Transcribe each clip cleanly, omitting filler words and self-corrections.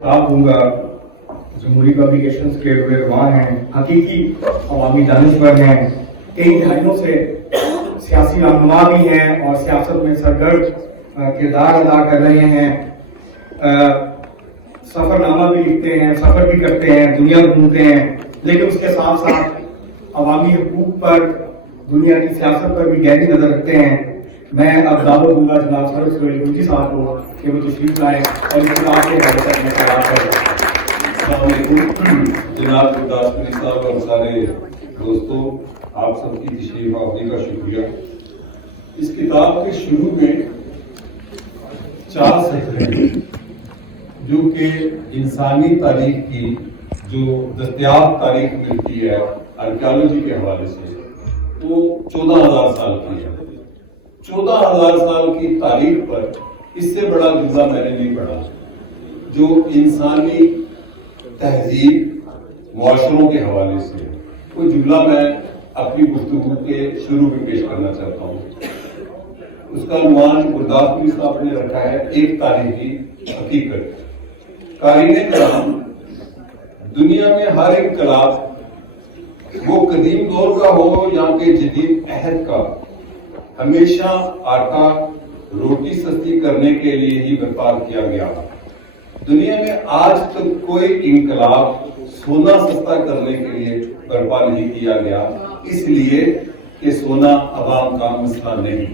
آپ ہوں گا جمہوری پبلیکیشنز کے رواں ہیں، حقیقی عوامی دانشور ہیں، کئی دہائیوں سے سیاسی رہنما بھی ہیں اور سیاست میں سرگرم کردار ادا کر رہے ہیں، سفر نامہ بھی لکھتے ہیں، سفر بھی کرتے ہیں، دنیا گھومتے ہیں، لیکن اس کے ساتھ ساتھ عوامی حقوق پر، دنیا کی سیاست پر بھی گہری نظر رکھتے ہیں۔ میں اب دعوت دوں گا جناب سرور سہیل گلجی صاحب کو کہ وہ تشریف لائیں اور اس کتاب کے حوالے سے اپنے خیالات کریں۔ السلام علیکم جناب گرداس پوری صاحب اور سارے دوستوں، آپ سب کی تشریف آوری کا شکریہ۔ اس کتاب کے شروع میں 4 صفحے ہیں جو کہ انسانی تاریخ کی جو دستیاب تاریخ ملتی ہے آرکیالوجی کے حوالے سے، وہ 14,000 سال کی ہے۔ 14,000 سال کی تاریخ پر اس سے بڑا جملہ میں نے نہیں پڑھا جو انسانی تہذیب معاشروں کے حوالے سے۔ وہ جملہ میں اپنی گفتگو کے شروع میں پیش کرنا چاہتا ہوں۔ اس کا عنوان گرداس پوری صاحب نے رکھا ہے ایک تاریخی حقیقت۔ قارئین کرام، دنیا میں ہر انقلاب وہ قدیم دور کا ہو یا کہ جدید عہد کا، ہمیشہ آٹا روٹی سستی کرنے کے لیے ہی برپا کیا گیا۔ دنیا میں آج تک کوئی انقلاب سونا سستا کرنے کے لیے برپا نہیں کیا گیا، اس لیے کہ سونا عوام کا مسئلہ نہیں۔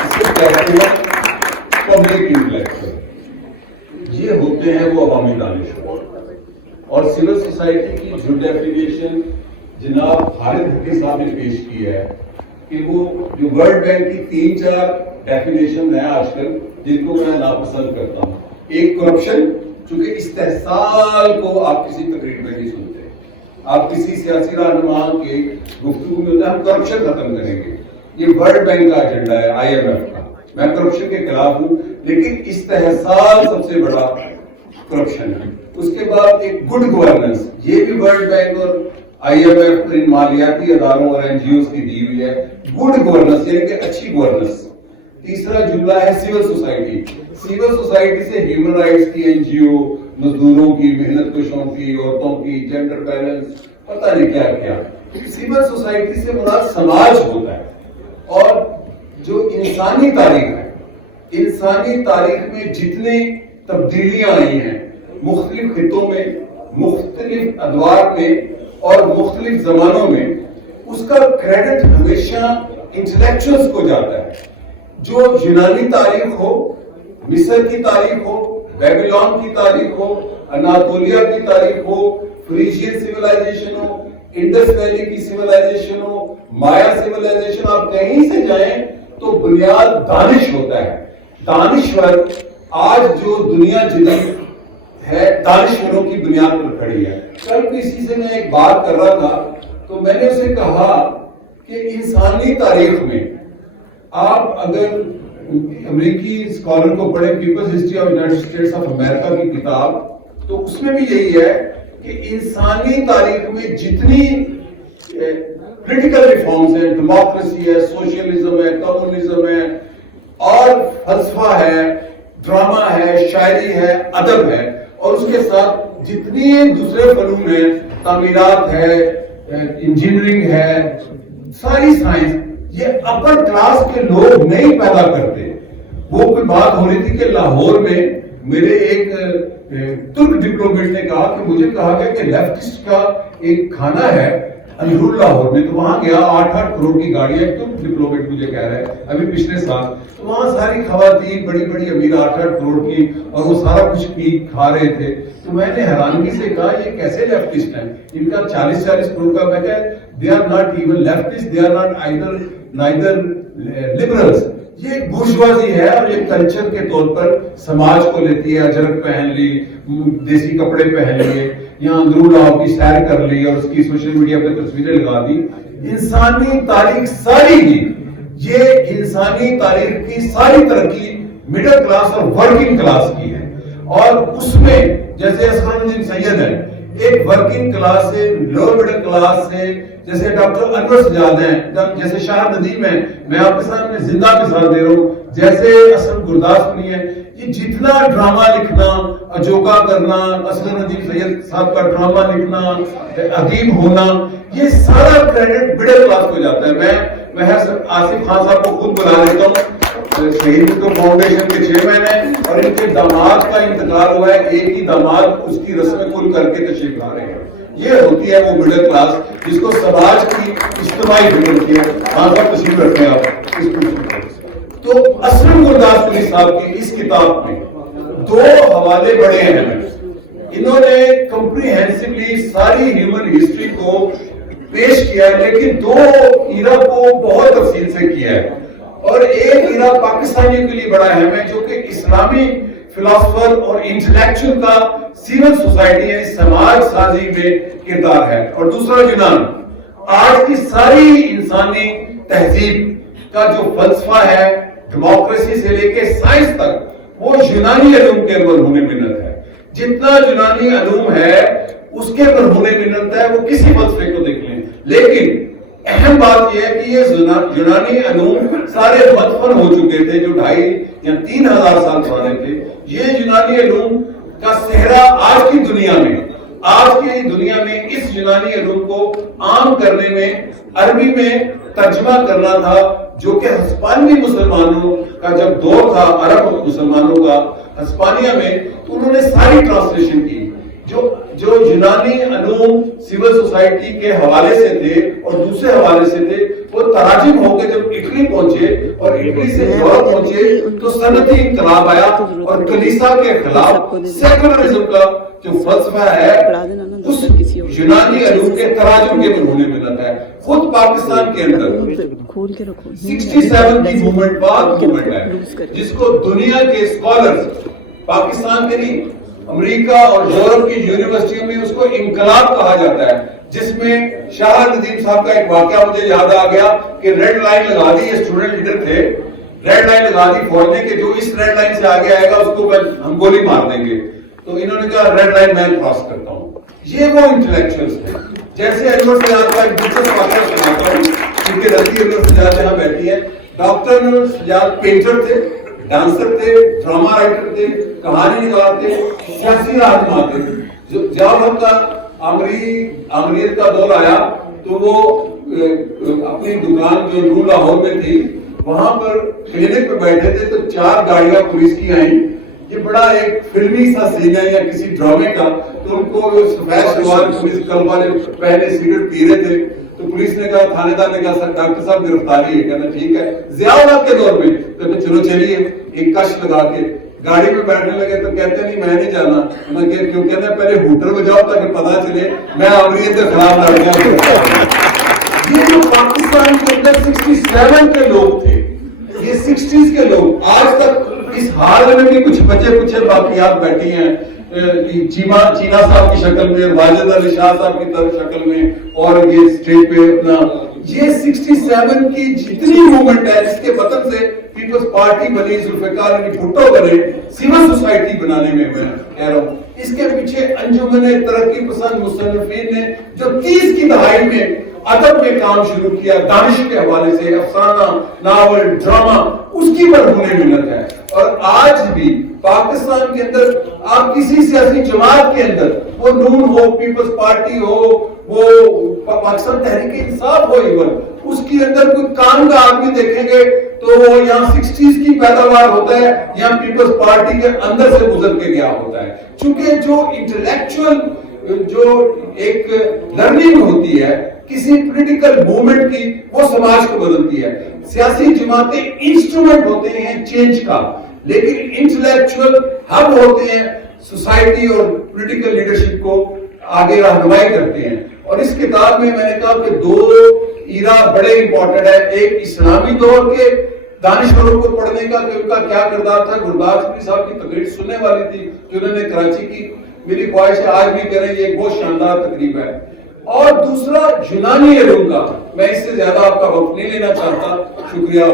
اسے کہتے ہیں پبلک انٹلیکچوئل، یہ ہوتے ہیں وہ عوامی دانشور۔ اور سول سوسائٹی کی جو ڈیفینیشن جناب خالد حقی صاحب نے پیش کی ہے کہ وہ جو ورلڈ بینک کی 3-4 ڈیفینیشن ہے آج کل جن کو میں ناپسند کرتا ہوں۔ ایک کرپشن، چونکہ استحصال کو آپ کسی تقریر میں نہیں سنتے، آپ کسی سیاسی رہنما کے گفتگو میں ہوتا ہے ہم کرپشن ختم کریں گے، یہ ورلڈ بینک کا ایجنڈا ہے، IMF کا۔ میں کرپشن کے خلاف ہوں، لیکن استحصال سب سے بڑا کرپشن ہے۔ اس کے بعد ایک گڈ گورننس، یہ بھی ورلڈ بینک اور IMF ان مالیاتی اداروں اور NGOs کی دی ہوئی ہے، گڈ گورننس یعنی کہ اچھی گورننس۔ تیسرا جملہ ہے سول سوسائٹی۔ سول سوسائٹی سے ہیومن رائٹس کی NGO، مزدوروں کی، محنت کشوں کی، عورتوں کی، جینڈر بیلنس، پتہ نہیں کیا کیا۔ سول سوسائٹی سے مراد سماج ہوتا ہے۔ اور جو انسانی تاریخ ہے، انسانی تاریخ میں جتنی تبدیلیاں آئی ہیں مختلف خطوں میں، مختلف ادوار میں اور مختلف زمانوں میں، اس کا کریڈٹ ہمیشہ انٹلیکچوئلز کو جاتا ہے۔ جو یونانی تاریخ ہو، مصر کی تاریخ ہو، بیبیلون کی تاریخ ہو، اناطولیہ کی تاریخ ہو، فریشین سیولائزیشن ہو، انڈس ویلی کی سیولائزیشن ہو، مایا سیولائزیشن، آپ کہیں سے جائیں تو بنیاد دانش ہوتا ہے۔ دانشور آج جو دنیا جدید ہے دانشوروں کی بنیاد پر کھڑی ہے۔ کل کسی سے میں ایک بات کر رہا تھا تو میں نے اسے کہا کہ انسانی تاریخ میں آپ اگر امریکی اسکالر کو پڑھیں، people's history of United States of America کی کتاب، تو اس میں بھی یہی ہے کہ انسانی تاریخ میں جتنی پولیٹیکل ریفارمز ہیں، ڈیموکریسی ہے، سوشلزم ہے، کمیونزم ہے اور فلسفہ ہے، ڈرامہ ہے، شاعری ہے، ادب ہے، اور اس کے ساتھ جتنی دوسرے فنون ہیں، تعمیرات ہے، انجینئرنگ ہے، ساری سائنس، یہ اپر کلاس کے لوگ نہیں پیدا کرتے۔ وہ کوئی بات ہو رہی تھی کہ لاہور میں میرے ایک ترک ڈپلومیٹ نے کہا کہ مجھے کہا گیا کہ لیفٹسٹ کا ایک کھانا ہے انور لاہور میں، تو وہاں گیا، 8-8 کروڑ کی گاڑی ہے، ترک ڈپلومیٹ مجھے کہہ رہا ہے ابھی پچھلے سال، تو وہاں ساری خواتین بڑی بڑی امیر 8-8 کروڑ کی، اور وہ سارا کچھ کھا رہے تھے۔ تو میں نے حیرانگی سے کہا یہ کیسے لیفٹسٹ ہیں، ان کا 40-40 کروڑ کا، میں کہا they are not even leftists, they are not neither liberals۔ یہ ایک بورژوازی ہے اور یہ کلچر کے طور پر سماج کو لیتی ہے، اجرک پہن لی، دیسی کپڑے پہن لیے، یہاں اندرو لاؤ کی سیر کر لی اور اس کی سوشل میڈیا پہ تصویریں لگا دی۔ انسانی تاریخ ساری کی، یہ انسانی تاریخ کی ساری ترقی مڈل کلاس اور ورکنگ کلاس کی ہے، اور اس میں جیسے اسغر الدین سید ہے، ایک ورکنگ کلاس سے، لوور مڈل کلاس سے، جیسے ڈاکٹر انور سجاد ہیں، جیسے شاہ ندیم ہیں، میں آپ کے سامنے زندہ مثال دے رہا ہوں، جیسے اسلم گرداسپوری ہے، یہ جتنا ڈرامہ لکھنا، اجوکا کرنا، اسلم ندیم سید صاحب کا ڈرامہ لکھنا، ادیب ہونا، یہ سارا کریڈٹ مڈل کلاس کو جاتا ہے۔ میں آصف خان صاحب کو خود بلا لیتا ہوں، شہید فاؤنڈیشن کے چیئرمین ہیں، اور ان کے داماد کا انتقال ہوا ہے، ایک ہی داماد اس کی رسم کل کر کے تشریف لا رہے ہیں۔ یہ ہوتی ہے وہ مڈل کلاس جس کو سماج کی اجتماعی فکر ہوتی ہے۔ خان صاحب تشریف رکھتے ہیں آپ اس تو اسلم گرداسپوری صاحب کی اس کتاب میں دو حوالے بڑے اہم ہیں۔ انہوں نے کمپریہنسولی ساری ہیومن ہسٹری کو پیش کیا ہے، لیکن دو ایرا کو بہت تفصیل سے کیا ہے، اور ایک ایرا پاکستانیوں کے لیے بڑا اہم ہے جو کہ اسلامی فلاسفر اور انٹلیکچوئل کا سول سوسائٹی یعنی سماج سازی میں کردار ہے، اور دوسرا یونان۔ آج کی ساری انسانی تہذیب کا جو فلسفہ ہے، ڈیموکریسی سے لے کے سائنس تک، وہ یونانی علوم کے مرہون منت ہے۔ جتنا یونانی علوم ہے اس کے مرہون منت ہے، وہ کسی فلسفے کو دیکھ لیں، لیکن اہم بات یہ ہے کہ یہ یونانی علوم سارے مدفن ہو چکے تھے جو 2,500 یا 3,000 سال پرانے تھے۔ یہ یونانی علوم کا صحرا آج کی دنیا میں اس یونانی علوم کو عام کرنے میں، عربی میں ترجمہ کرنا تھا، جو کہ ہسپانوی مسلمانوں کا جب دور تھا، عرب مسلمانوں کا ہسپانیہ میں، تو انہوں نے ساری ٹرانسلیشن کی۔ جو یونانی علوم سول سوسائٹی کے حوالے سے تھے اور دوسرے حوالے سے تھے، وہ تراجم ہو کے جب اٹلی پہنچے اور اٹلی سے یورپ پہنچے تو صنعتی انقلاب آیا، اور کلیسا کے خلاف سیکولرزم کا جو فلسفہ ہے اس یونانی علوم کے تراجم کے مرہون منت ہے۔ خود پاکستان کے اندر 67 کی موومنٹ بعد موومنٹ ہے جس کو دنیا کے اسکالرز، پاکستان کے نہیں، امریکہ اور یورپ کی یونیورسٹیوں میں اس کو انقلاب کہا جاتا ہے، جس میں شاہ ندیم صاحب کا ایک واقعہ مجھے یاد آ گیا کہ ریڈ لائن لگا دی، یہ اسٹوڈنٹ لیڈر تھے، ریڈ لائن لگا دی فوج نے کہ جو اس ریڈ لائن سے آگے آئے گا اس کو ہم گولی مار دیں گے، تو انہوں نے کہا ریڈ لائن میں کراس کرتا ہوں۔ یہ وہ انٹلیکچوئلز تھے۔ جیسے انور سجاد کا ایک دلچسپ واقعہ سناتا ہوں، کیونکہ رضی انور سجاد یہاں بیٹھی ہے۔ ڈاکٹر انور سجاد پینٹر تھے، ڈانسر تھے، ڈرامہ رائٹر تھے، کہانی نگار تھے، سیاسی رہنما تھے۔ جب وقت کا آمریت کا دور آیا تو وہ اپنی دکان جو نور لاہور میں تھی وہاں پر کلینک پہ بیٹھے تھے تو 4 گاڑیاں پولیس کی آئیں۔ یہ بڑا ایک فلمی سا سین ہے یا کسی ڈرامے کا، تو ان کو سفید شلوار پولیس کل والے پہلے سگریٹ پی رہے تھے، تو پولیس نے کہا، تھانے دار نے کہا سر ڈاکٹر صاحب گرفتاری ہے، کہنا ٹھیک ہے۔ ضیاء الحق کے دور میں تو چلو چلیے، ایک کش لگا کے گاڑی میں بیٹھنے لگے تو کہتے نہیں میں نہیں جانا، انہوں نے کیوں کہنا پہلے ہوٹل بجاؤ تاکہ پتا چلے میں امریت کے خلاف لڑ گیا۔ یہ جو پاکستان کے اندر 67 کے لوگ تھے، یہ 60s کے لوگ آج تک اس حال میں بھی کچھ بچے کچھ باقیات بیٹھی ہیں، چینا صاحب کی شکل میں، واجد علی شاہ صاحب کی شکل میں، اور یہ اسٹیج پہ اپنا یہ 67 کی جتنی موومنٹ ہے جس کے وطن سے پیپلز پارٹی بنی، ذوالفقار علی بھٹو بنے، سول سوسائٹی بنانے میں کہہ رہا ہوں، اس کے پیچھے انجمن ترقی پسند مصنفین نے جو 30 کی دہائی میں ادب میں کام شروع کیا، دانش کے حوالے سے افسانہ، ناول، ڈرامہ، اس کی مرہون منت ہے۔ اور آج بھی پاکستان کے اندر آپ کسی سیاسی جماعت کے اندر، وہ نون ہو، پیپلز پارٹی ہو، وہ پاکستان تحریک انصاف ہو، ایون اس کے اندر کوئی کام کا آدمی دیکھیں گے تو وہ یہاں 60s کی پیداوار ہوتا ہے یا پیپلز پارٹی کے اندر سے گزر کے گیا ہوتا ہے۔ چونکہ جو انٹلیکچوئل جو ایک لرننگ ہوتی ہے کسی پولیٹیکل موومنٹ کی، وہ سماج کو بدلتی ہے۔ سیاسی جماعتیں انسٹرومنٹ ہوتے ہیں چینج کا، لیکن انٹلیکچوئل ہب ہوتے ہیں سوسائٹی اور پولیٹیکل لیڈرشپ کو آگے رہنمائی کرتے ہیں۔ اور اس کتاب میں میں نے کہا کہ 2 ایرا بڑے امپورٹنٹ ہے، ایک اسلامی دور کے دانشوروں کو پڑھنے کا کہ ان کا کیا کردار تھا۔ گرداسپوری صاحب کی تقریر سننے والی تھی جو انہوں نے کراچی کی، میری خواہش ہے آج بھی کریں، یہ ایک بہت شاندار تقریب ہے۔ اور دوسرا یونانی علوم کا، میں اس سے زیادہ آپ کا وقت نہیں لینا چاہتا، شکریہ۔